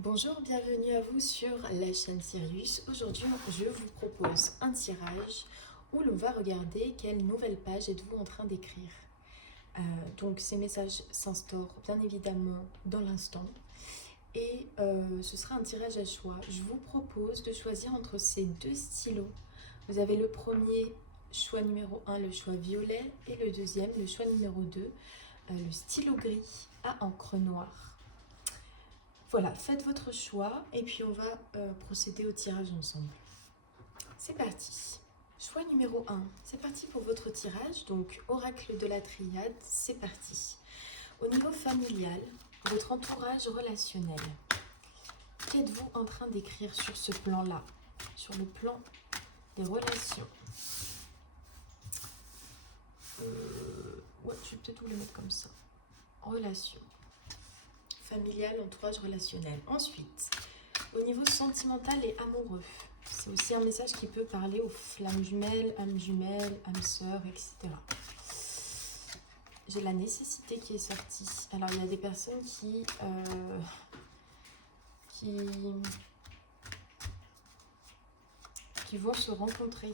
Bonjour, bienvenue à vous sur la chaîne Sirius. Aujourd'hui, je vous propose un tirage où l'on va regarder quelle nouvelle page êtes-vous en train d'écrire. Donc ces messages s'instaurent bien évidemment dans l'instant et ce sera un tirage à choix. Je vous propose de choisir entre ces deux stylos. Vous avez le premier choix numéro 1, le choix violet, et le deuxième, le choix numéro 2, le stylo gris à encre noire. Voilà, faites votre choix et puis on va procéder au tirage ensemble. C'est parti. Choix numéro 1, c'est parti pour votre tirage. Donc, oracle de la triade, c'est parti. Au niveau familial, votre entourage relationnel, qu'êtes-vous en train d'écrire sur ce plan-là, sur le plan des relations? Ouais, je vais peut-être vous le mettre comme ça. Relations. Familial, entourage relationnel. Ensuite, au niveau sentimental et amoureux, c'est aussi un message qui peut parler aux flammes jumelles, âmes sœurs, etc. J'ai la nécessité qui est sortie. Alors, il y a des personnes qui vont se rencontrer.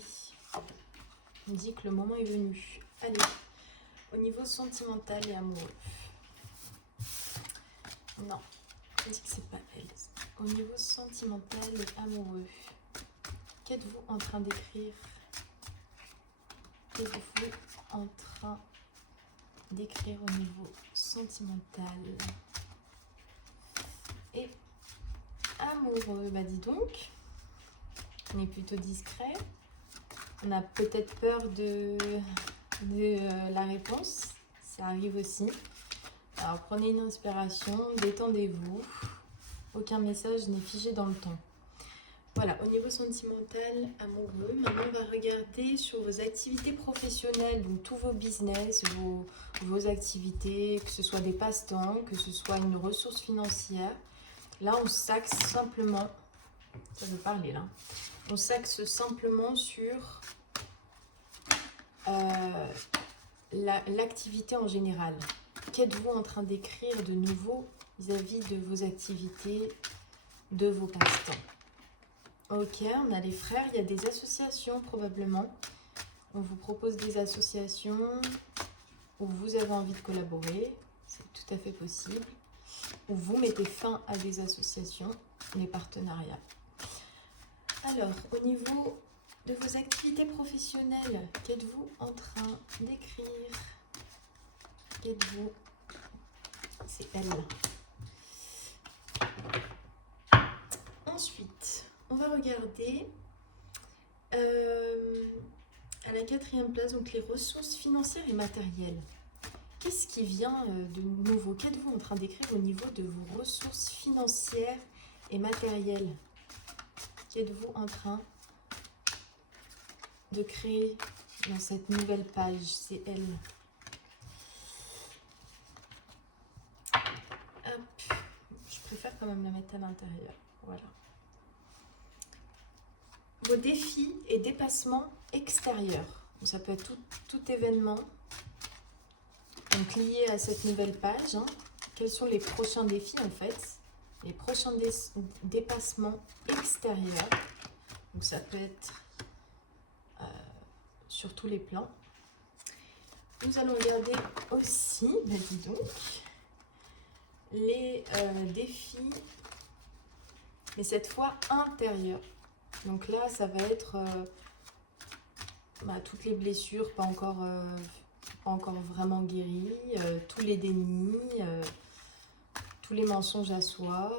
On dit que le moment est venu. Allez, au niveau sentimental et amoureux. Non, on dit que c'est pas elle. Au niveau sentimental et amoureux, qu'êtes-vous en train d'écrire? Qu'êtes-vous en train d'écrire au niveau sentimental et amoureux? Bah dis donc, on est plutôt discret. On a peut-être peur de la réponse. Ça arrive aussi. Alors prenez une inspiration, détendez-vous. Aucun message n'est figé dans le temps. Voilà, au niveau sentimental, amoureux, maintenant on va regarder sur vos activités professionnelles, donc tous vos business, vos activités, que ce soit des passe-temps, que ce soit une ressource financière. Là, on s'axe simplement, ça veut parler là, on s'axe simplement sur l'activité en général. Qu'êtes-vous en train d'écrire de nouveau vis-à-vis de vos activités, de vos passe-temps? Ok, on a les frères, il y a des associations probablement. On vous propose des associations où vous avez envie de collaborer, c'est tout à fait possible. Ou vous mettez fin à des associations, les partenariats. Alors, au niveau de vos activités professionnelles, qu'êtes-vous en train d'écrire? Qu'êtes-vous? C'est elle. Ensuite, on va regarder à la 4e place, donc les ressources financières et matérielles. Qu'est-ce qui vient de nouveau? Qu'êtes-vous en train d'écrire au niveau de vos ressources financières et matérielles? Qu'êtes-vous en train de créer dans cette nouvelle page? C'est elle. Hop. Je préfère quand même la mettre à l'intérieur. Voilà. Vos défis et dépassements extérieurs. Donc, ça peut être tout événement donc, lié à cette nouvelle page. Quels sont les prochains défis en fait? Les prochains dépassements extérieurs. Donc ça peut être sur tous les plans. Nous allons regarder aussi, dis donc, les défis, mais cette fois intérieurs. Donc là, ça va être toutes les blessures pas encore vraiment guéries, tous les dénis, tous les mensonges à soi,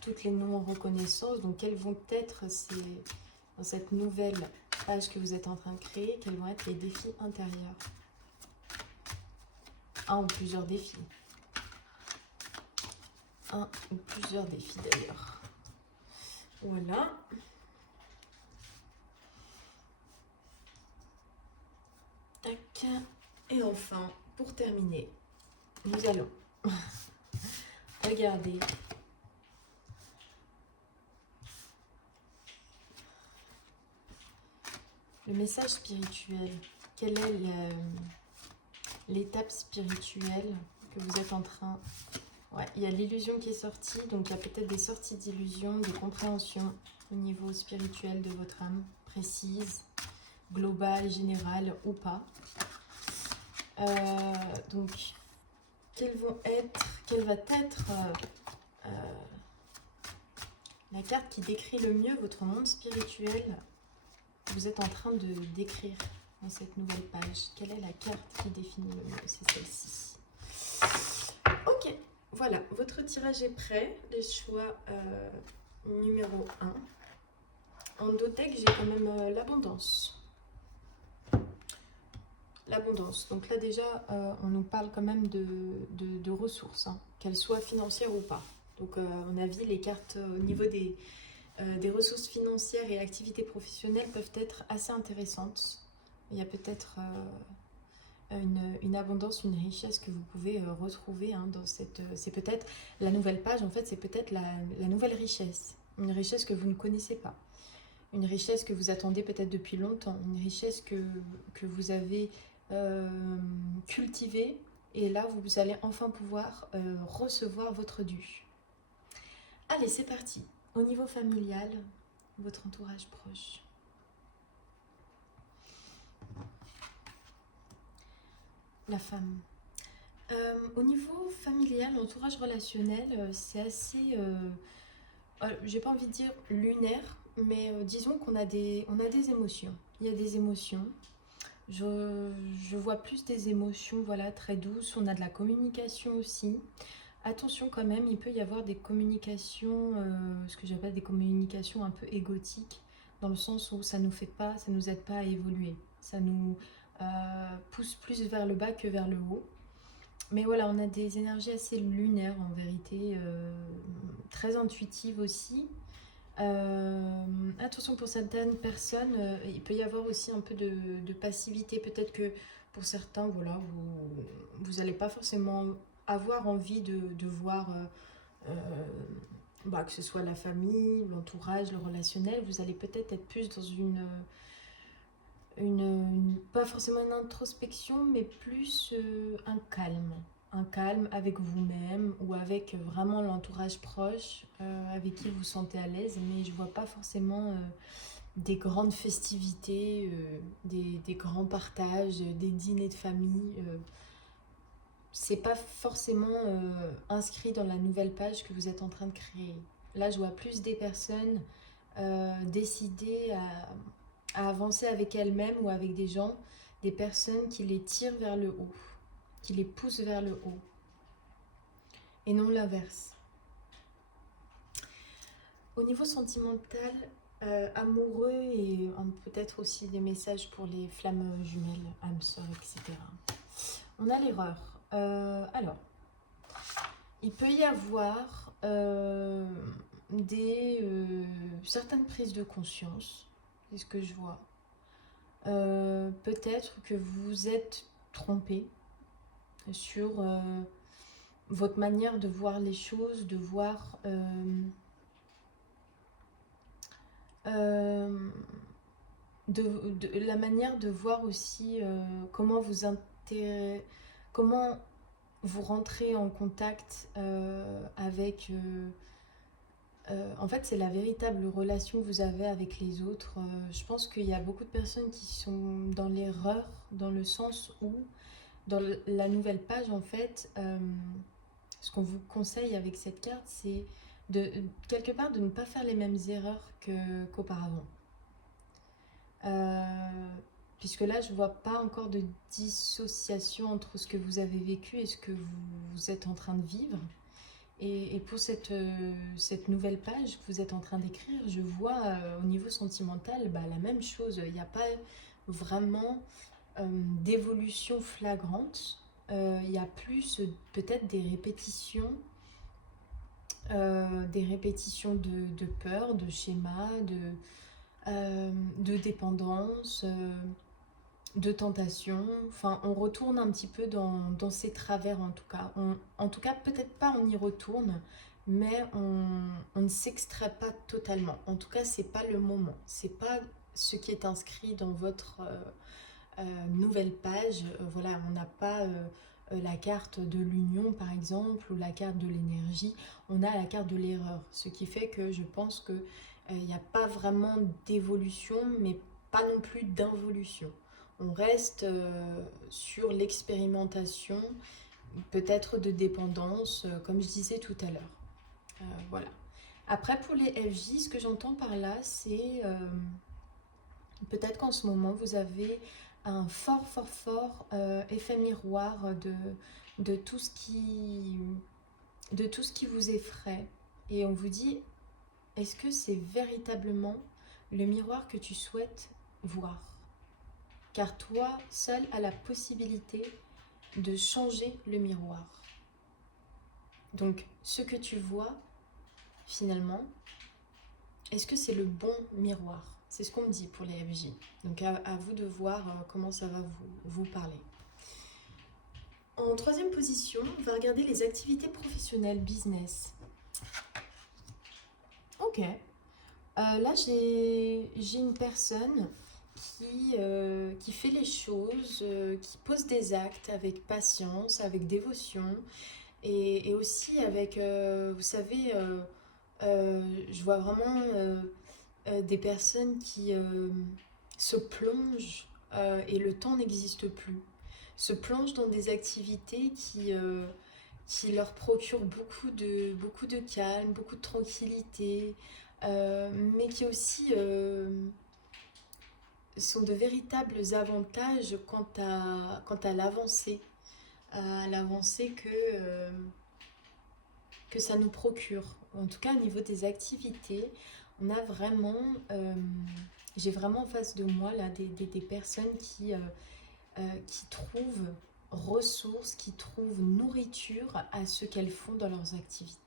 toutes les non-reconnaissances. Donc quels vont être dans cette nouvelle page que vous êtes en train de créer, quels vont être les défis intérieurs? Un ou plusieurs défis. Un ou plusieurs défis d'ailleurs. Voilà. Tac. Et enfin, pour terminer, nous allons regarder le message spirituel. Quelle est l'étape spirituelle que vous êtes en train Ouais, il y a l'illusion qui est sortie, donc il y a peut-être des sorties d'illusion, de compréhension au niveau spirituel de votre âme, précise, globale, générale ou pas. Donc, quelle va être la carte qui décrit le mieux votre monde spirituel que vous êtes en train de décrire dans cette nouvelle page? Quelle est la carte qui définit le mieux? C'est celle-ci. Ok, voilà, votre tirage est prêt. Les choix numéro 1. En deux-deck, j'ai quand même l'abondance. L'abondance. Donc là déjà, on nous parle quand même de ressources, hein, qu'elles soient financières ou pas. Donc on a vu les cartes au niveau des ressources financières et activités professionnelles peuvent être assez intéressantes. Il y a peut-être une abondance, une richesse que vous pouvez retrouver dans cette... c'est peut-être la nouvelle page, en fait, c'est peut-être la nouvelle richesse. Une richesse que vous ne connaissez pas. Une richesse que vous attendez peut-être depuis longtemps. Une richesse que vous avez cultivée. Et là, vous allez enfin pouvoir recevoir votre dû. Allez, c'est parti. Au niveau familial, votre entourage proche. La femme. Au niveau familial, l'entourage relationnel, c'est assez, j'ai pas envie de dire lunaire, mais disons qu'on a des émotions. Il y a des émotions. Je vois plus des émotions, voilà, très douces. On a de la communication aussi. Attention quand même, il peut y avoir des communications, ce que j'appelle des communications un peu égotiques, dans le sens où ça nous aide pas à évoluer. Ça nous pousse plus vers le bas que vers le haut. Mais voilà, on a des énergies assez lunaires en vérité, très intuitives aussi. Attention pour certaines personnes, il peut y avoir aussi un peu de passivité. Peut-être que pour certains, voilà, vous n'allez pas forcément avoir envie de voir que ce soit la famille, l'entourage, le relationnel. Vous allez peut-être être plus dans pas forcément une introspection, mais plus un calme. Un calme avec vous-même ou avec vraiment l'entourage proche avec qui vous vous sentez à l'aise. Mais je vois pas forcément des grandes festivités, des grands partages, des dîners de famille. C'est pas forcément inscrit dans la nouvelle page que vous êtes en train de créer. Là, je vois plus des personnes décider à avancer avec elles-mêmes ou avec des gens, des personnes qui les tirent vers le haut, qui les poussent vers le haut, et non l'inverse. Au niveau sentimental, amoureux et peut-être aussi des messages pour les flammes jumelles, âmes sœurs, etc. On a l'erreur. Alors, il peut y avoir certaines prises de conscience, c'est ce que je vois. Peut-être que vous êtes trompé sur votre manière de voir les choses, de voir la manière de voir aussi comment vous rentrez en contact avec... en fait, c'est la véritable relation que vous avez avec les autres. Je pense qu'il y a beaucoup de personnes qui sont dans l'erreur, dans le sens où, dans la nouvelle page, en fait, ce qu'on vous conseille avec cette carte, c'est quelque part de ne pas faire les mêmes erreurs qu'auparavant. Puisque là, je ne vois pas encore de dissociation entre ce que vous avez vécu et ce que vous êtes en train de vivre. Et pour cette nouvelle page que vous êtes en train d'écrire, je vois au niveau sentimental la même chose. Il n'y a pas vraiment d'évolution flagrante. Il y a plus peut-être des répétitions de peur, de schéma, de dépendance, de tentation. Enfin, on retourne un petit peu dans ces travers en tout cas. En tout cas, peut-être pas on y retourne, mais on ne s'extrait pas totalement. En tout cas, c'est pas le moment. C'est pas ce qui est inscrit dans votre nouvelle page. Voilà, on n'a pas la carte de l'union par exemple, ou la carte de l'énergie, on a la carte de l'erreur. Ce qui fait que je pense que il n'y a pas vraiment d'évolution, mais pas non plus d'involution. On reste sur l'expérimentation, peut-être de dépendance, comme je disais tout à l'heure. Voilà. Après, pour les FJ, ce que j'entends par là, c'est peut-être qu'en ce moment, vous avez un fort effet miroir de tout ce qui, de tout ce qui vous effraie. Et on vous dit, est-ce que c'est véritablement le miroir que tu souhaites voir? Car toi, seul, as la possibilité de changer le miroir. Donc, ce que tu vois, finalement, est-ce que c'est le bon miroir? C'est ce qu'on me dit pour les FJ. Donc, à vous de voir comment ça va vous parler. En troisième position, on va regarder les activités professionnelles, business. Ok. Là, j'ai une personne qui fait les choses, qui pose des actes avec patience, avec dévotion, et aussi avec, vous savez, je vois vraiment des personnes qui se plongent et le temps n'existe plus, se plongent dans des activités qui leur procurent beaucoup de calme, beaucoup de tranquillité, mais qui aussi sont de véritables avantages quant à l'avancée, que ça nous procure. En tout cas, au niveau des activités, on a vraiment, j'ai vraiment en face de moi là des personnes qui trouvent ressources, qui trouvent nourriture à ce qu'elles font dans leurs activités.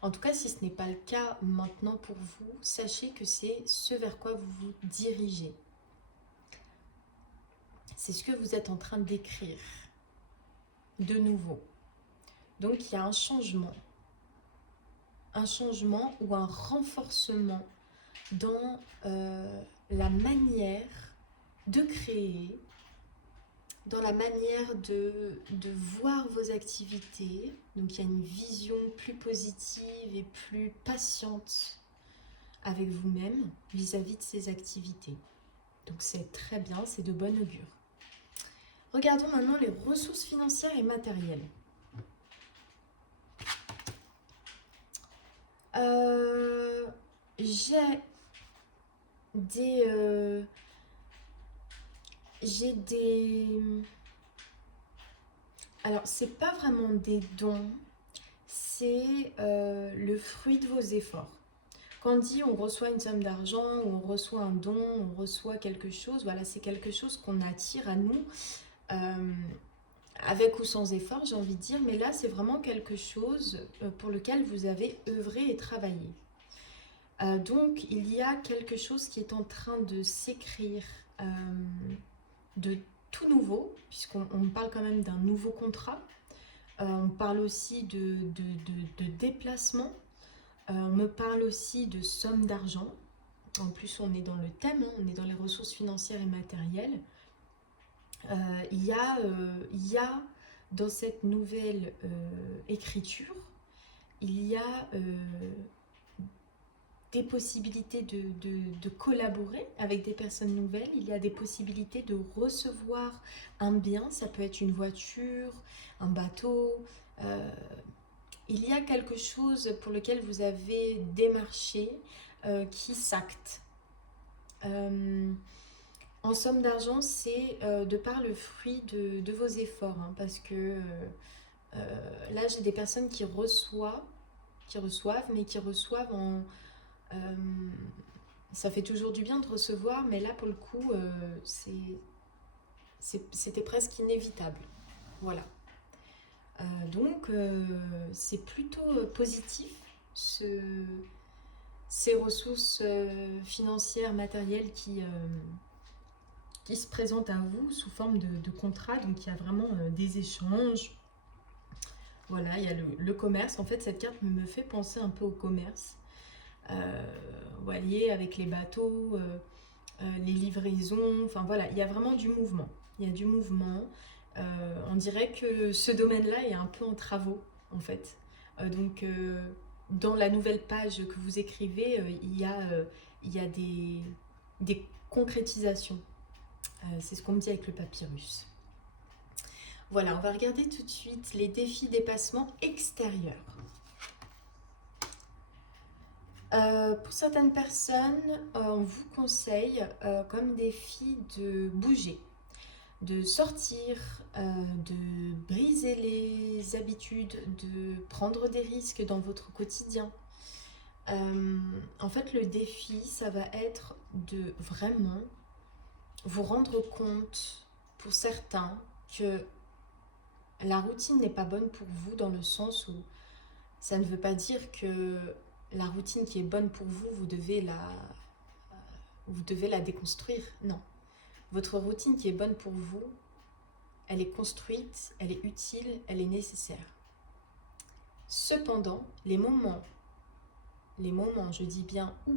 En tout cas, si ce n'est pas le cas maintenant pour vous, sachez que c'est ce vers quoi vous vous dirigez. C'est ce que vous êtes en train d'écrire de nouveau. Donc, il y a un changement ou un renforcement dans la manière de créer, dans la manière de voir vos activités. Donc, il y a une vision plus positive et plus patiente avec vous-même vis-à-vis de ces activités. Donc, c'est très bien, c'est de bon augure. Regardons maintenant les ressources financières et matérielles. J'ai des... Alors, c'est pas vraiment des dons, c'est le fruit de vos efforts. Quand on dit on reçoit une somme d'argent, ou on reçoit un don, on reçoit quelque chose, voilà, c'est quelque chose qu'on attire à nous, avec ou sans effort, j'ai envie de dire, mais là, c'est vraiment quelque chose pour lequel vous avez œuvré et travaillé. Donc, il y a quelque chose qui est en train de s'écrire de tout nouveau, puisqu'on parle quand même d'un nouveau contrat. On parle aussi de déplacement. On me parle aussi de sommes d'argent. En plus, on est dans le thème, on est dans les ressources financières et matérielles. Il y a dans cette nouvelle écriture, il y a des possibilités de collaborer avec des personnes nouvelles, il y a des possibilités de recevoir un bien, ça peut être une voiture, un bateau, il y a quelque chose pour lequel vous avez démarché qui s'acte. En somme d'argent, c'est de par le fruit de vos efforts, hein, parce que là j'ai des personnes qui reçoivent, mais qui reçoivent en... ça fait toujours du bien de recevoir, mais là pour le coup, c'était presque inévitable. Voilà. Donc, c'est plutôt positif, ces ressources financières, matérielles qui se présentent à vous sous forme de contrat. Donc, il y a vraiment des échanges. Voilà, il y a le commerce. En fait, cette carte me fait penser un peu au commerce. Vous voyez, avec les bateaux, les livraisons. Enfin, voilà, il y a vraiment du mouvement. Il y a du mouvement. On dirait que ce domaine-là est un peu en travaux, en fait. Donc, dans la nouvelle page que vous écrivez, il y a des concrétisations. C'est ce qu'on me dit avec le papyrus. Voilà, on va regarder tout de suite les défis dépassement extérieurs. Pour certaines personnes, on vous conseille comme défi de bouger, de sortir, de briser les habitudes, de prendre des risques dans votre quotidien. En fait, le défi, ça va être de vraiment vous rendre compte, pour certains, que la routine n'est pas bonne pour vous, dans le sens où ça ne veut pas dire que la routine qui est bonne pour vous, vous devez la déconstruire. Non. Votre routine qui est bonne pour vous, elle est construite, elle est utile, elle est nécessaire. Cependant, les moments, je dis bien où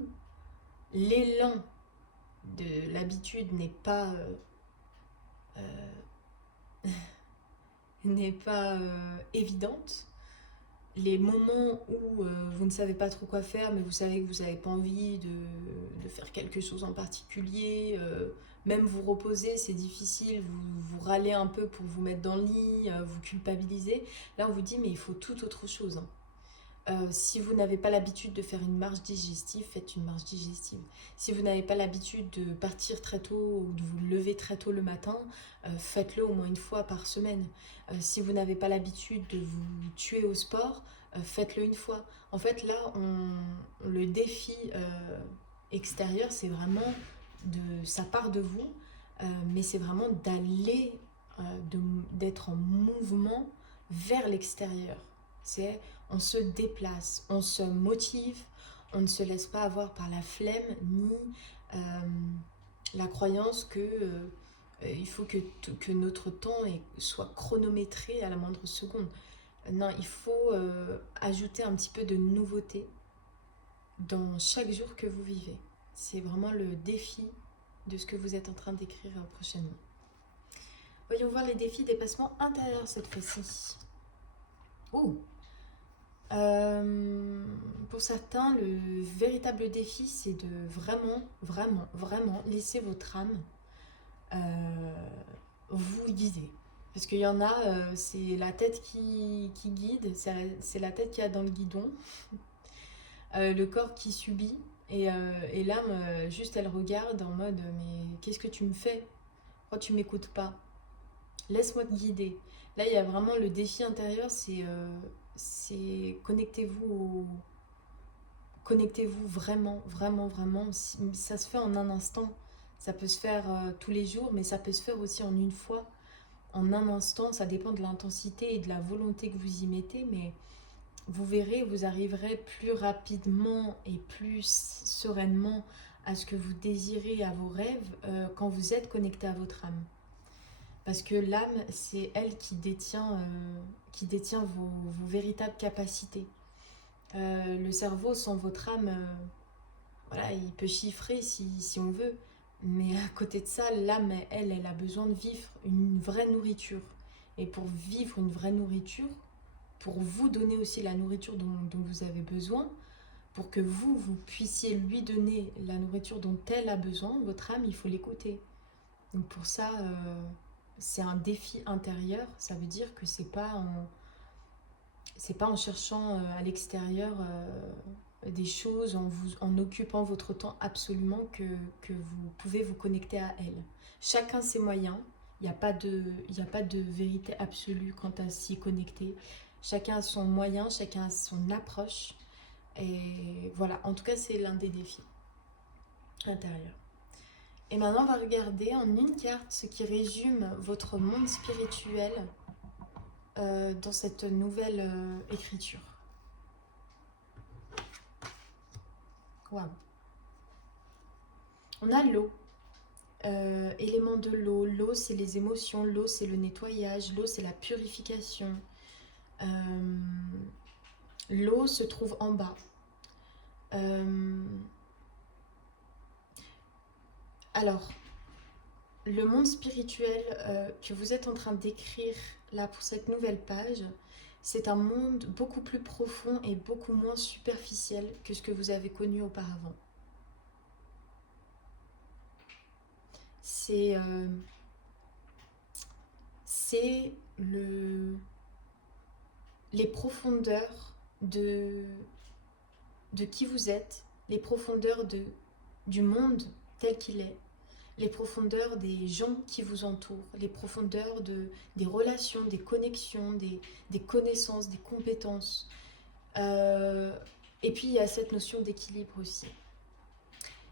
l'élan de l'habitude n'est pas évidente, les moments où vous ne savez pas trop quoi faire, mais vous savez que vous n'avez pas envie de faire quelque chose en particulier, même vous reposer, c'est difficile, vous râlez un peu pour vous mettre dans le lit, vous culpabilisez, là on vous dit mais il faut tout autre chose. Si vous n'avez pas l'habitude de faire une marche digestive, faites une marche digestive. Si vous n'avez pas l'habitude de partir très tôt ou de vous lever très tôt le matin, faites-le au moins une fois par semaine. Si vous n'avez pas l'habitude de vous tuer au sport, faites-le une fois. En fait, là, le défi extérieur, c'est vraiment ça part de vous, mais c'est vraiment d'aller, d'être en mouvement vers l'extérieur. On se déplace, on se motive, on ne se laisse pas avoir par la flemme ni la croyance que il faut que notre temps soit chronométré à la moindre seconde. Non, il faut ajouter un petit peu de nouveauté dans chaque jour que vous vivez. C'est vraiment le défi de ce que vous êtes en train d'écrire prochainement. Voyons voir les défis dépassement intérieur cette fois-ci. Oh! Pour certains, le véritable défi, c'est de vraiment laisser votre âme vous guider. Parce qu'il y en a, c'est la tête qui guide, c'est la tête qui a dans le guidon, le corps qui subit, et l'âme, juste elle regarde en mode mais qu'est-ce que tu me fais? Pourquoi tu m'écoutes pas? Laisse-moi te guider. Là, il y a vraiment le défi intérieur, c'est connectez-vous vraiment. Ça se fait en un instant. Ça peut se faire tous les jours, mais ça peut se faire aussi en une fois. En un instant, ça dépend de l'intensité et de la volonté que vous y mettez, mais vous verrez, vous arriverez plus rapidement et plus sereinement à ce que vous désirez, à vos rêves, quand vous êtes connecté à votre âme. Parce que l'âme, c'est elle qui détient vos véritables capacités. Le cerveau, sans votre âme, voilà, il peut chiffrer si on veut. Mais à côté de ça, l'âme, elle a besoin de vivre une vraie nourriture. Et pour vivre une vraie nourriture, pour vous donner aussi la nourriture dont vous avez besoin, pour que vous puissiez lui donner la nourriture dont elle a besoin, votre âme, il faut l'écouter. Donc pour ça, c'est un défi intérieur. Ça veut dire que c'est pas en cherchant à l'extérieur des choses, en occupant votre temps absolument que vous pouvez vous connecter à elle. Chacun ses moyens. Il n'y a pas de vérité absolue quant à s'y connecter. Chacun a son moyen, chacun a son approche. Et voilà, en tout cas, c'est l'un des défis intérieurs. Et maintenant, on va regarder en une carte ce qui résume votre monde spirituel dans cette nouvelle écriture. Wow. On a l'eau. Élément de l'eau. L'eau, c'est les émotions. L'eau, c'est le nettoyage. L'eau, c'est la purification. L'eau se trouve en bas. Alors, le monde spirituel que vous êtes en train d'écrire là pour cette nouvelle page, c'est un monde beaucoup plus profond et beaucoup moins superficiel que ce que vous avez connu auparavant. C'est les profondeurs de qui vous êtes, les profondeurs du monde tel qu'il est, les profondeurs des gens qui vous entourent, les profondeurs des relations, des connexions, des connaissances, des compétences. Et puis il y a cette notion d'équilibre aussi.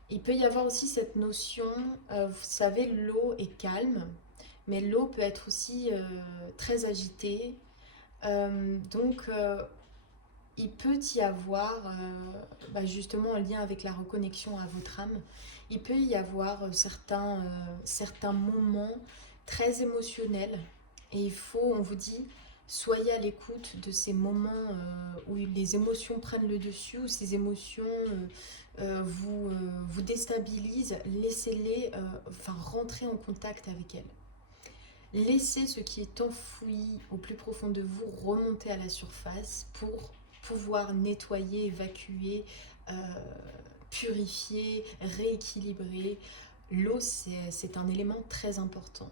Il peut y avoir aussi cette notion, vous savez, l'eau est calme, mais l'eau peut être aussi très agitée. Donc il peut y avoir, justement en lien avec la reconnexion à votre âme, il peut y avoir certains moments très émotionnels. Et on vous dit, soyez à l'écoute de ces moments où les émotions prennent le dessus, où ces émotions vous déstabilisent. Laissez-les rentrer en contact avec elles. Laissez ce qui est enfoui au plus profond de vous remonter à la surface pour pouvoir nettoyer, évacuer, purifier, rééquilibrer. L'eau, c'est un élément très important.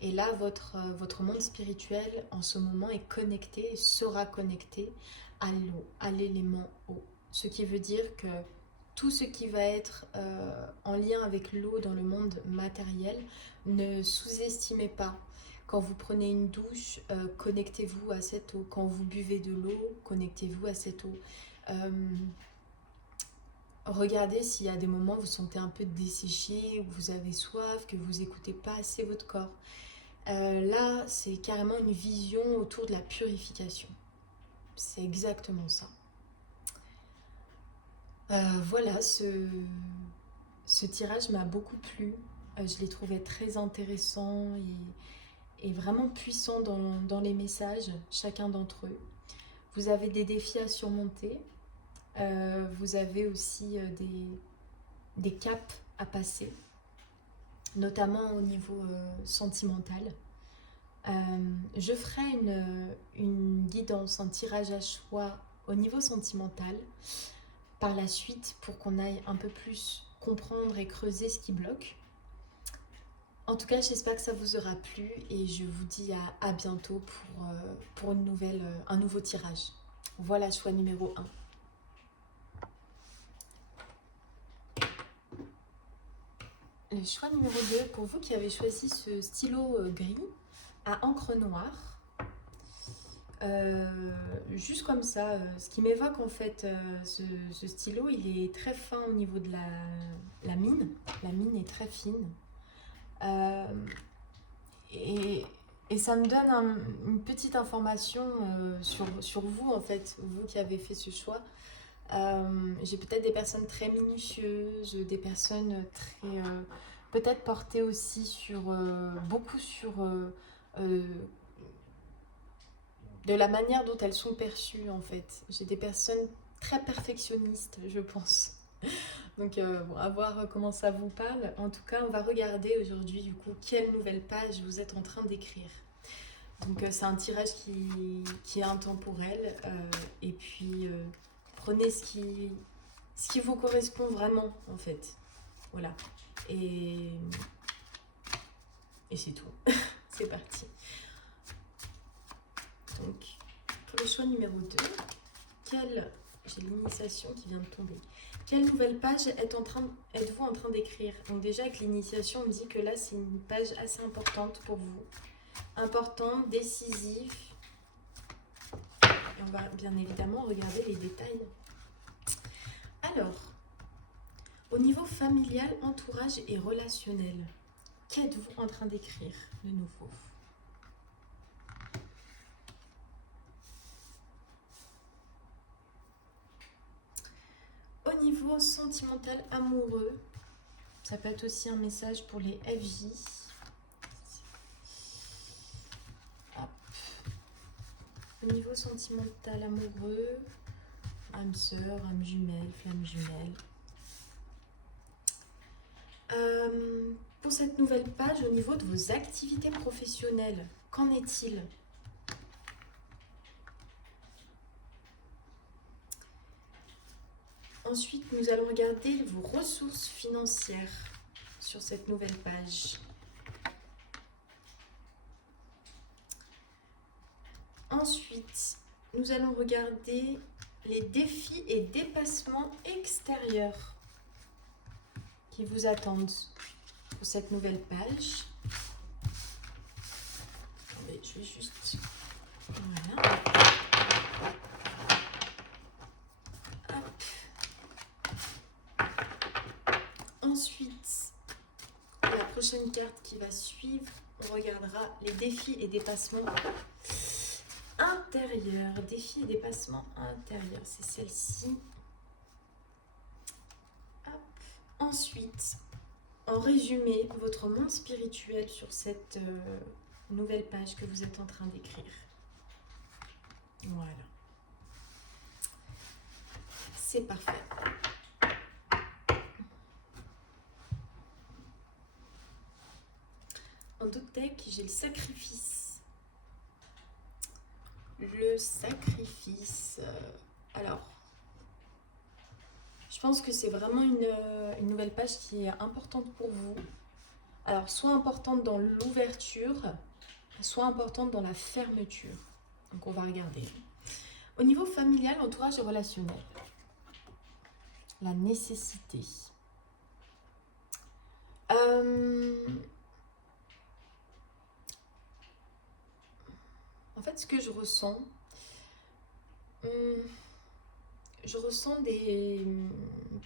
Et là, votre monde spirituel, en ce moment, est connecté, sera connecté à l'eau, à l'élément eau. Ce qui veut dire que tout ce qui va être en lien avec l'eau dans le monde matériel, ne sous-estimez pas. Quand vous prenez une douche, connectez-vous à cette eau. Quand vous buvez de l'eau, connectez-vous à cette eau. Regardez s'il y a des moments où vous sentez un peu desséché, où vous avez soif, que vous n'écoutez pas assez votre corps. Là, c'est carrément une vision autour de la purification. C'est exactement ça. Voilà, ce tirage m'a beaucoup plu. Je l'ai trouvé très intéressant et vraiment puissant dans les messages, chacun d'entre eux. Vous avez des défis à surmonter. Vous avez aussi des caps à passer, notamment au niveau sentimental. Je ferai une guidance, un tirage à choix au niveau sentimental par la suite pour qu'on aille un peu plus comprendre et creuser ce qui bloque. En tout cas, j'espère que ça vous aura plu et je vous dis à bientôt pour un nouveau tirage. Voilà, choix numéro 1. Le choix numéro 2, pour vous qui avez choisi ce stylo gris à encre noire, juste comme ça, ce qui m'évoque en fait ce stylo, il est très fin au niveau de la mine. La mine est très fine. Et ça me donne une petite information sur vous en fait, vous qui avez fait ce choix. J'ai peut-être des personnes très minutieuses, des personnes très peut-être portées aussi beaucoup sur de la manière dont elles sont perçues en fait. J'ai des personnes très perfectionnistes, je pense. Donc à voir comment ça vous parle. En tout cas, on va regarder aujourd'hui du coup quelle nouvelle page vous êtes en train d'écrire. Donc c'est un tirage qui est intemporel et puis prenez ce qui vous correspond vraiment en fait. Voilà. Et c'est tout. C'est parti. Donc pour le choix numéro 2, j'ai l'initiation qui vient de tomber. Quelle nouvelle page êtes-vous en train d'écrire? Donc déjà avec l'initiation, on me dit que là c'est une page assez importante pour vous. Importante, décisive. Et on va bien évidemment regarder les détails. Alors, au niveau familial, entourage et relationnel, qu'êtes-vous en train d'écrire de nouveau? Au niveau sentimental, amoureux, ça peut être aussi un message pour les FJ. Hop. Au niveau sentimental, amoureux, âme sœur, âme jumelle, flamme jumelle. Pour cette nouvelle page, au niveau de vos activités professionnelles, qu'en est-il? Ensuite, nous allons regarder vos ressources financières sur cette nouvelle page. Ensuite, nous allons regarder les défis et dépassements extérieurs qui vous attendent pour cette nouvelle page. Attendez, je vais juste... Voilà. Hop. Ensuite, la prochaine carte qui va suivre, on regardera les défis et dépassements intérieurs. Défis et dépassements intérieurs, c'est celle-ci. Ensuite, en résumé, votre monde spirituel sur cette nouvelle page que vous êtes en train d'écrire. Voilà. C'est parfait. En d'autres decks, j'ai le sacrifice. Le sacrifice. Alors, je pense que c'est vraiment une nouvelle page qui est importante pour vous. Alors, soit importante dans l'ouverture, soit importante dans la fermeture. Donc, on va regarder. Au niveau familial, entourage et relationnel. La nécessité. En fait, ce que je ressens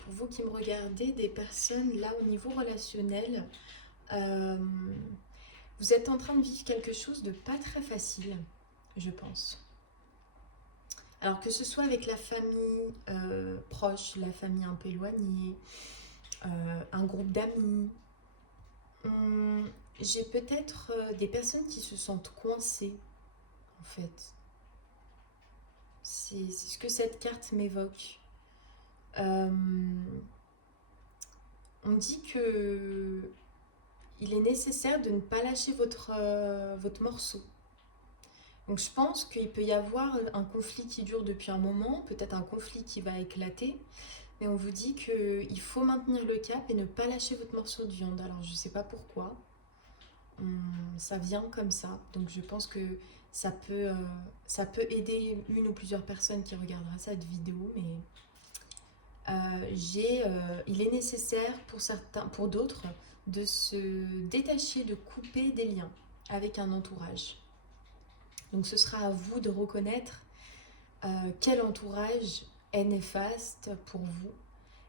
pour vous qui me regardez, des personnes là au niveau relationnel, vous êtes en train de vivre quelque chose de pas très facile, je pense. Alors que ce soit avec la famille proche, la famille un peu éloignée, un groupe d'amis, j'ai peut-être des personnes qui se sentent coincées, en fait. C'est ce que cette carte m'évoque. On dit que il est nécessaire de ne pas lâcher votre morceau. Donc je pense qu'il peut y avoir un conflit qui dure depuis un moment, peut-être un conflit qui va éclater, mais on vous dit qu'il faut maintenir le cap et ne pas lâcher votre morceau de viande. Alors je ne sais pas pourquoi, ça vient comme ça, donc je pense que ça peut aider une ou plusieurs personnes qui regardera cette vidéo, mais il est nécessaire pour d'autres de se détacher, de couper des liens avec un entourage. Donc ce sera à vous de reconnaître quel entourage est néfaste pour vous,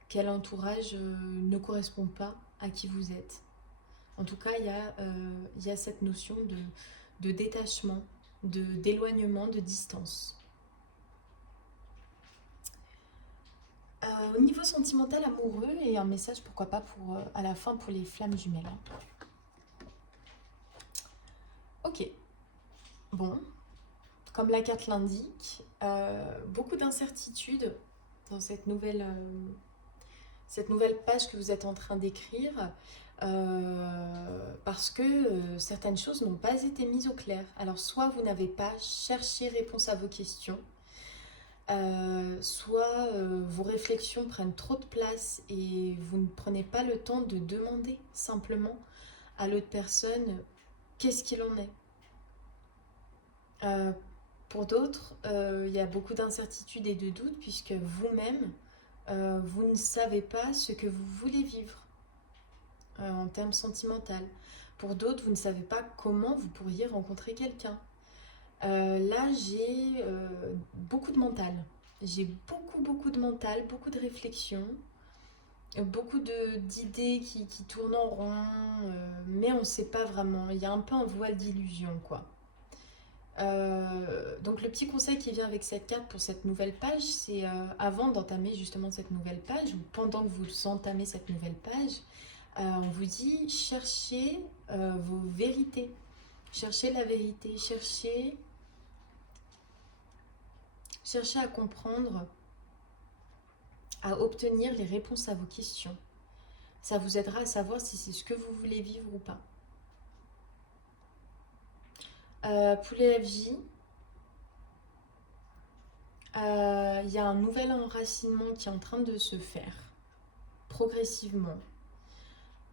quel entourage ne correspond pas à qui vous êtes. En tout cas, il y a cette notion de détachement, d'éloignement, de distance. Au niveau sentimental, amoureux, et un message, pourquoi pas, à la fin pour les flammes jumelles. Ok. Bon. Comme la carte l'indique, beaucoup d'incertitudes dans cette nouvelle page que vous êtes en train d'écrire, parce que certaines choses n'ont pas été mises au clair. Alors soit vous n'avez pas cherché réponse à vos questions, soit vos réflexions prennent trop de place et vous ne prenez pas le temps de demander simplement à l'autre personne qu'est-ce qu'il en est. Pour d'autres, il y a beaucoup d'incertitudes et de doutes puisque vous-même, vous ne savez pas ce que vous voulez vivre en termes sentimentaux. Pour d'autres, vous ne savez pas comment vous pourriez rencontrer quelqu'un. Là, j'ai beaucoup de mental. J'ai beaucoup de mental, beaucoup de réflexion, beaucoup d'idées qui tournent en rond, mais on ne sait pas vraiment. Il y a un peu un voile d'illusion, quoi. Donc le petit conseil qui vient avec cette carte pour cette nouvelle page, c'est avant d'entamer justement cette nouvelle page, ou pendant que vous entamez cette nouvelle page, on vous dit cherchez vos vérités, cherchez la vérité, cherchez à comprendre, à obtenir les réponses à vos questions. Ça vous aidera à savoir si c'est ce que vous voulez vivre ou pas. Pour les FJ, il y a un nouvel enracinement qui est en train de se faire progressivement.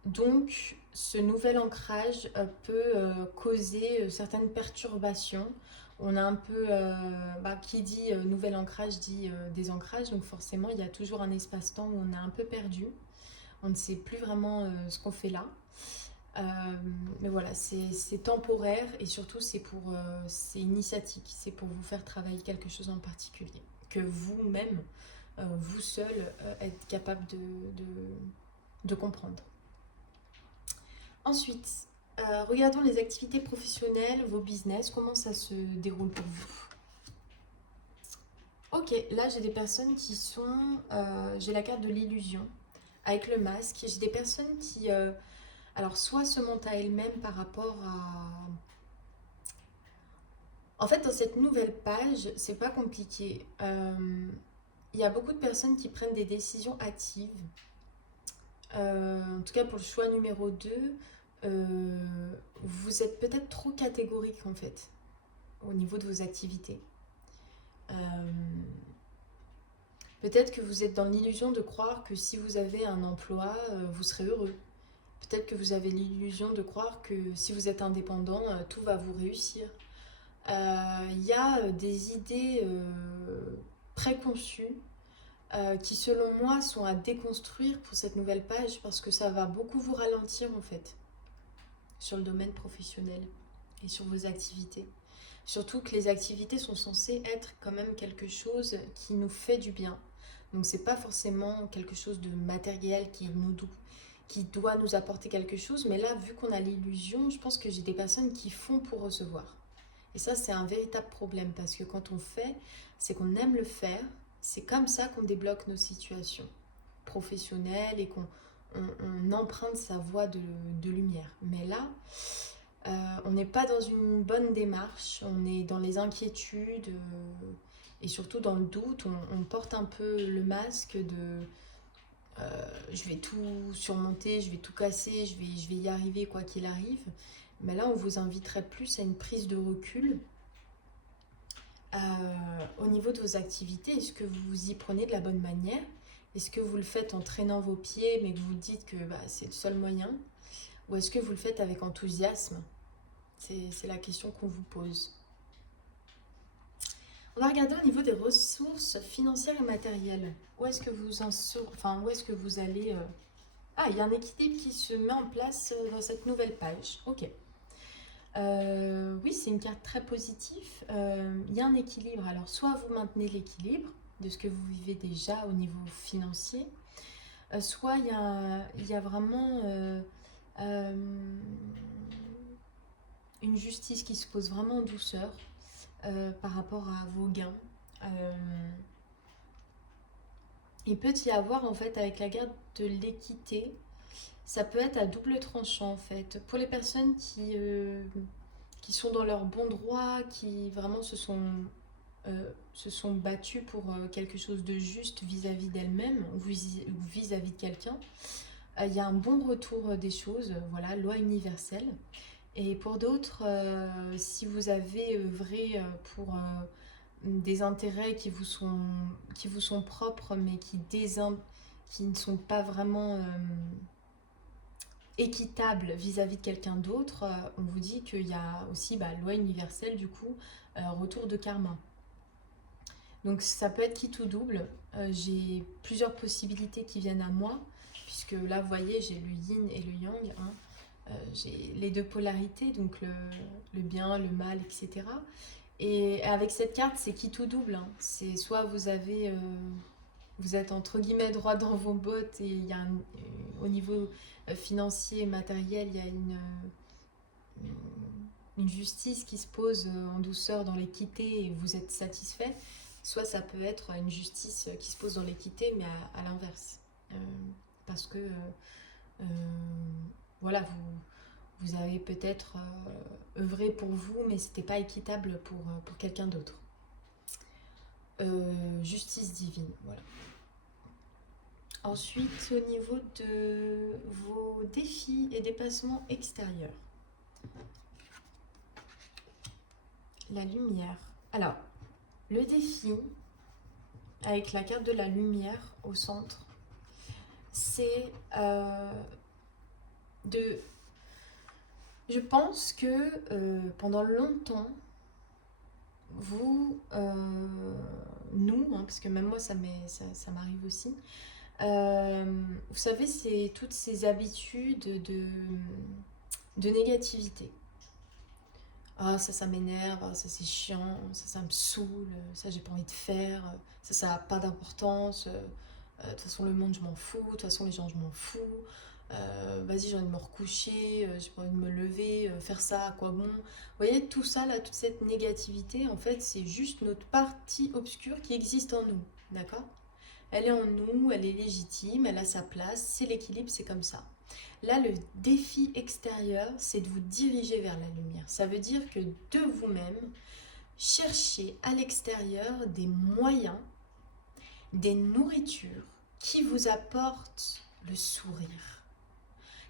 Donc, ce nouvel ancrage peut causer certaines perturbations. On a un peu, qui dit nouvel ancrage dit désancrage, donc forcément il y a toujours un espace-temps où on est un peu perdu. On ne sait plus vraiment ce qu'on fait là. Euh, mais voilà, c'est temporaire et surtout c'est initiatique, c'est pour vous faire travailler quelque chose en particulier, que vous-même, vous seul, êtes capable de comprendre. Ensuite, regardons les activités professionnelles, vos business, comment ça se déroule pour vous. Ok, là j'ai des personnes qui sont... j'ai la carte de l'illusion avec le masque. J'ai des personnes qui... alors soit se mentent à elles-mêmes par rapport à... En fait, dans cette nouvelle page, c'est pas compliqué. Il y a beaucoup de personnes qui prennent des décisions actives. En tout cas, pour le choix numéro 2, vous êtes peut-être trop catégorique en fait, au niveau de vos activités. Euh, Peut-être que vous êtes dans l'illusion de croire que si vous avez un emploi, vous serez heureux. Peut-être que vous avez l'illusion de croire que si vous êtes indépendant, tout va vous réussir. Il y a des idées préconçues qui, selon moi, sont à déconstruire pour cette nouvelle page parce que ça va beaucoup vous ralentir en fait sur le domaine professionnel et sur vos activités. Surtout que les activités sont censées être quand même quelque chose qui nous fait du bien. Donc c'est pas forcément quelque chose de matériel qui doit nous apporter quelque chose, mais là, vu qu'on a l'illusion, je pense que j'ai des personnes qui font pour recevoir. Et ça, c'est un véritable problème parce que quand on fait, c'est qu'on aime le faire. C'est comme ça qu'on débloque nos situations professionnelles et qu'on emprunte sa voie de lumière. Mais là, on n'est pas dans une bonne démarche, on est dans les inquiétudes et surtout dans le doute. On porte un peu le masque de je vais tout surmonter, je vais tout casser, je vais y arriver quoi qu'il arrive. Mais là, on vous inviterait plus à une prise de recul. Au niveau de vos activités, est-ce que vous vous y prenez de la bonne manière? Est-ce que vous le faites en traînant vos pieds, mais que vous dites que c'est le seul moyen? Ou est-ce que vous le faites avec enthousiasme? C'est la question qu'on vous pose. On va regarder au niveau des ressources financières et matérielles. Où est-ce que vous où est-ce que vous allez... Ah, il y a un équilibre qui se met en place dans cette nouvelle page. Ok. Oui, c'est une carte très positive. Il y a un équilibre. Alors, soit vous maintenez l'équilibre de ce que vous vivez déjà au niveau financier, soit il y a vraiment une justice qui se pose vraiment en douceur par rapport à vos gains. Il peut y avoir en fait avec la garde de l'équité, ça peut être à double tranchant en fait. Pour les personnes qui sont dans leur bon droit, qui vraiment se sont battues pour quelque chose de juste vis-à-vis d'elles-mêmes ou vis-à-vis de quelqu'un, il y a un bon retour des choses, voilà, loi universelle. Et pour d'autres, si vous avez œuvré pour des intérêts qui vous sont propres, mais qui ne sont pas vraiment équitables vis-à-vis de quelqu'un d'autre, on vous dit qu'il y a aussi loi universelle, du coup, retour de karma. Donc ça peut être quitte ou double. J'ai plusieurs possibilités qui viennent à moi, puisque là, vous voyez, j'ai le yin et le yang. Hein. J'ai les deux polarités, donc le bien, le mal, etc. Et avec cette carte, c'est quitte ou double. Hein. C'est soit vous êtes entre guillemets droit dans vos bottes et il y a au niveau financier, matériel, il y a une justice qui se pose en douceur dans l'équité et vous êtes satisfait. Soit ça peut être une justice qui se pose dans l'équité, mais à l'inverse. Parce que voilà, vous avez peut-être œuvré pour vous, mais c'était pas équitable pour quelqu'un d'autre. Justice divine, voilà. Ensuite, au niveau de vos défis et dépassements extérieurs. La lumière. Alors, le défi, avec la carte de la lumière au centre, c'est de... Je pense que pendant longtemps, vous, nous, hein, parce que même moi ça m'arrive aussi, vous savez, c'est toutes ces habitudes de négativité. Ah, ça m'énerve, ah, ça c'est chiant, ça me saoule, ça j'ai pas envie de faire, ça n'a pas d'importance, de toute façon le monde je m'en fous, de toute façon les gens je m'en fous, vas-y j'ai envie de me recoucher, j'ai pas envie de me lever, faire ça à quoi bon. Vous voyez tout ça là, toute cette négativité, en fait c'est juste notre partie obscure qui existe en nous, d'accord? Elle est en nous, elle est légitime, elle a sa place, c'est l'équilibre, c'est comme ça. Là, le défi extérieur, c'est de vous diriger vers la lumière. Ça veut dire que de vous-même, cherchez à l'extérieur des moyens, des nourritures qui vous apportent le sourire,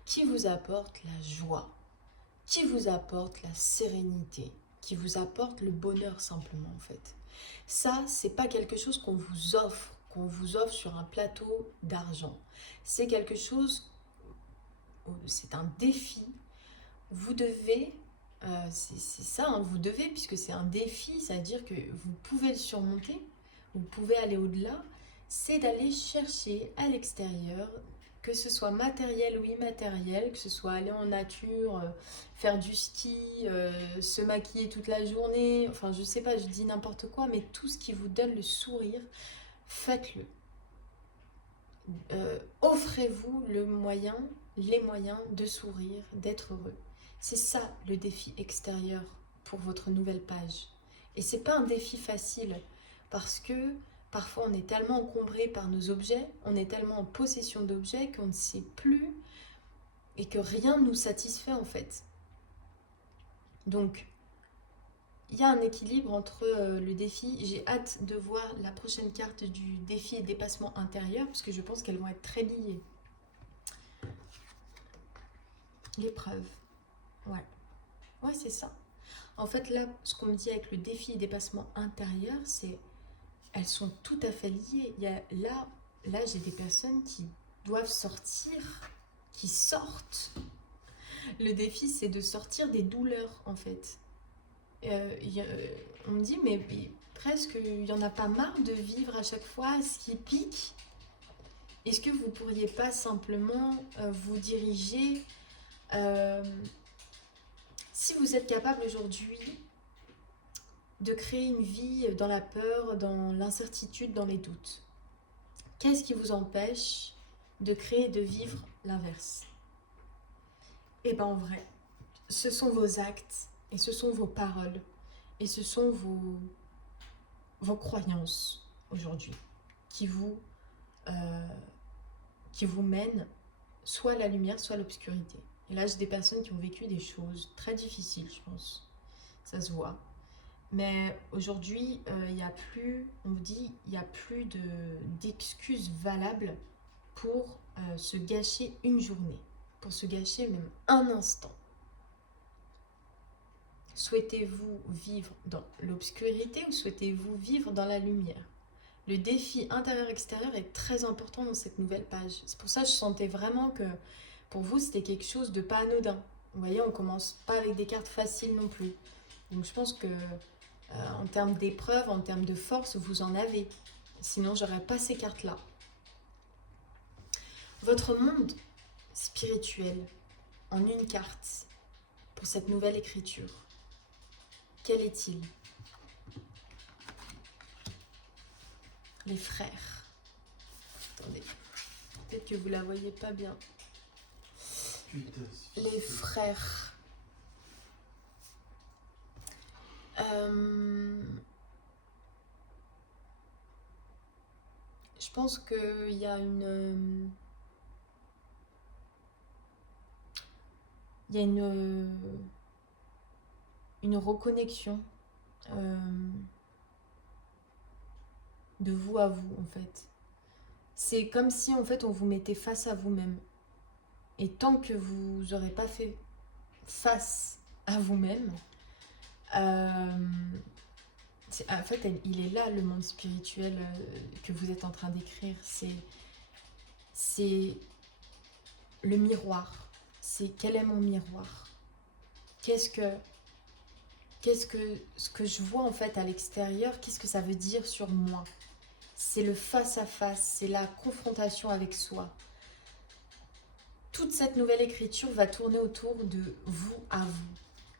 qui vous apportent la joie, qui vous apportent la sérénité, qui vous apportent le bonheur simplement en fait. Ça, c'est pas quelque chose qu'on vous offre sur un plateau d'argent. C'est quelque chose, c'est un défi. Vous devez, c'est ça, hein, vous devez, puisque c'est un défi, c'est-à-dire que vous pouvez le surmonter, vous pouvez aller au-delà, c'est d'aller chercher à l'extérieur, que ce soit matériel ou immatériel, que ce soit aller en nature, faire du ski, se maquiller toute la journée, enfin je sais pas, je dis n'importe quoi, mais tout ce qui vous donne le sourire, faites-le. Offrez-vous les moyens de sourire, d'être heureux. C'est ça le défi extérieur pour votre nouvelle page. Et c'est pas un défi facile parce que parfois on est tellement encombré par nos objets, on est tellement en possession d'objets qu'on ne sait plus et que rien ne nous satisfait en fait. Donc il y a un équilibre entre le défi. J'ai hâte de voir la prochaine carte du défi et dépassement intérieur parce que je pense qu'elles vont être très liées. L'épreuve. Ouais. Ouais, c'est ça. En fait, là, ce qu'on me dit avec le défi et dépassement intérieur, c'est elles sont tout à fait liées. Là, j'ai des personnes qui doivent sortir, qui sortent. Le défi, c'est de sortir des douleurs, en fait. On me dit, mais presque, il n'y en a pas marre de vivre à chaque fois ce qui pique. Est-ce que vous pourriez pas simplement vous diriger si vous êtes capable aujourd'hui de créer une vie dans la peur, dans l'incertitude, dans les doutes, qu'est-ce qui vous empêche de créer et de vivre l'inverse? Eh bien en vrai, ce sont vos actes et ce sont vos paroles et ce sont vos croyances aujourd'hui qui vous mènent soit à la lumière, soit à l'obscurité. Et là, j'ai des personnes qui ont vécu des choses très difficiles, je pense. Ça se voit. Mais aujourd'hui, il n'y a plus, on vous dit, il n'y a plus d'excuses valables pour se gâcher une journée, pour se gâcher même un instant. Souhaitez-vous vivre dans l'obscurité ou souhaitez-vous vivre dans la lumière? Le défi intérieur-extérieur est très important dans cette nouvelle page. C'est pour ça que je sentais vraiment que pour vous, c'était quelque chose de pas anodin. Vous voyez, on commence pas avec des cartes faciles non plus. Donc je pense que en termes d'épreuve, en termes de force, vous en avez. Sinon, j'aurais pas ces cartes-là. Votre monde spirituel en une carte pour cette nouvelle écriture, quel est-il? Les frères. Attendez, peut-être que vous la voyez pas bien. Les frères. Je pense qu'il y a une reconnexion de vous à vous en fait. C'est comme si en fait on vous mettait face à vous-même. Et tant que vous n'aurez pas fait face à vous-même, euh, en fait il est là le monde spirituel que vous êtes en train d'écrire. C'est le miroir. C'est quel est mon miroir? Qu'est-ce que ce que je vois en fait à l'extérieur, qu'est-ce que ça veut dire sur moi? C'est le face à face, c'est la confrontation avec soi. Toute cette nouvelle écriture va tourner autour de vous à vous,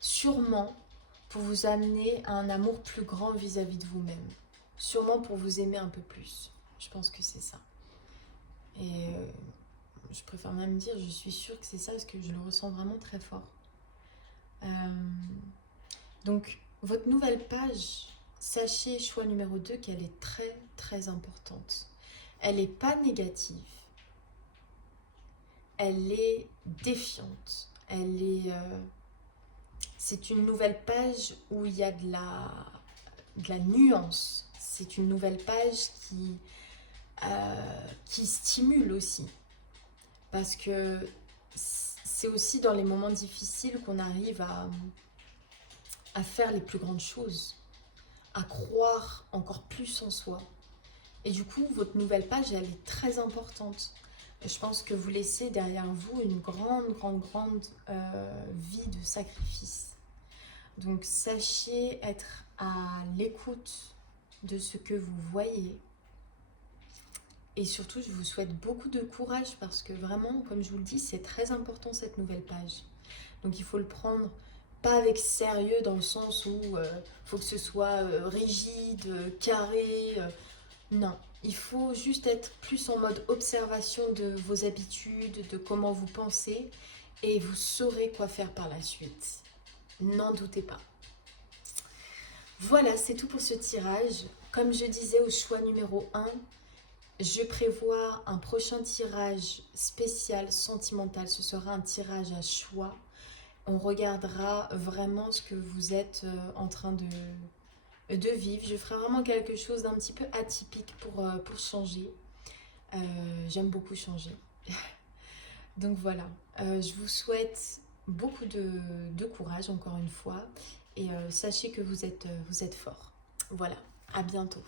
sûrement pour vous amener à un amour plus grand vis-à-vis de vous-même, sûrement pour vous aimer un peu plus. Je pense que c'est ça. Et je préfère même dire, je suis sûre que c'est ça parce que je le ressens vraiment très fort. Euh, donc, votre nouvelle page, sachez, choix numéro 2, qu'elle est très très importante. Elle n'est pas négative, elle est défiante, c'est une nouvelle page où il y a de la nuance. C'est une nouvelle page qui stimule aussi. Parce que c'est aussi dans les moments difficiles qu'on arrive à faire les plus grandes choses, à croire encore plus en soi. Et du coup, votre nouvelle page, elle est très importante. Je pense que vous laissez derrière vous une grande vie de sacrifice. Donc, sachez être à l'écoute de ce que vous voyez. Et surtout, je vous souhaite beaucoup de courage parce que vraiment, comme je vous le dis, c'est très important cette nouvelle page. Donc, il faut le prendre pas avec sérieux dans le sens où faut que ce soit rigide, carré. Non, il faut juste être plus en mode observation de vos habitudes, de comment vous pensez, et vous saurez quoi faire par la suite. N'en doutez pas. Voilà, c'est tout pour ce tirage. Comme je disais au choix numéro 1, je prévois un prochain tirage spécial sentimental. Ce sera un tirage à choix. On regardera vraiment ce que vous êtes en train de vivre. Je ferai vraiment quelque chose d'un petit peu atypique pour changer. J'aime beaucoup changer. Donc voilà, je vous souhaite beaucoup de courage encore une fois et sachez que vous êtes fort. Voilà, à bientôt.